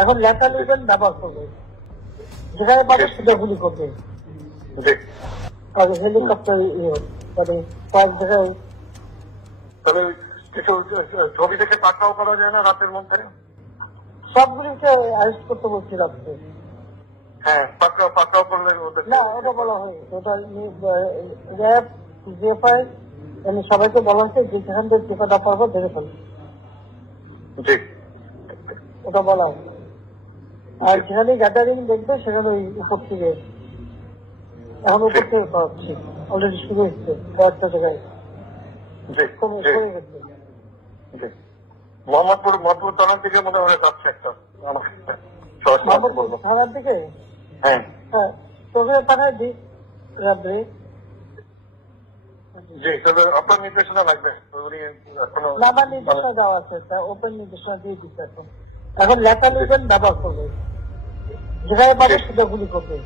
এখন লেটার লিখবেন ব্যবহার করবে, যেখানে পাবে সেটা গুলি করবে। আর হেলিকপ্টার মানে কয়েক জায়গায় তবে কিছু ছবি দেখে পাকড়াও করা যায় না রাতের মধ্যে? সবগুলিকে অ্যারেস্ট করতে বলছি রাত্রে। হ্যাঁ, পাকড়াও করলে না, ওটা বলা হয়নি। ওটা র্যাব জিএফআই সবাইকে বলা হয়েছে যে যেখান থেকে টিকাটা পারবো ধরে ফেলবে, ওটা বলা হয়। আর যেখানে গ্যাদারিং দেখবে সেখানে ওই উপর থেকে, এখন উপর থেকে পাচ্ছি অলরেডি শুরু হচ্ছে কয়েকটা জায়গায় কমে গেছে। মোহাম্মদপুর থানার দিকে মনে হয় যাচ্ছে একটা থানার দিকে। হ্যাঁ হ্যাঁ, তবে পাঠায় দিই রাত্রে। জি, তবে আপনার নির্দেশনা লাগবে। না, আমার নির্দেশনা দেওয়া আছে, ওপেন নির্দেশনা দিয়ে দিচ্ছে। এখন লেটার লিখবেন ব্যবহার করবে, যেখানে পাবে সেটা গুলি করবে।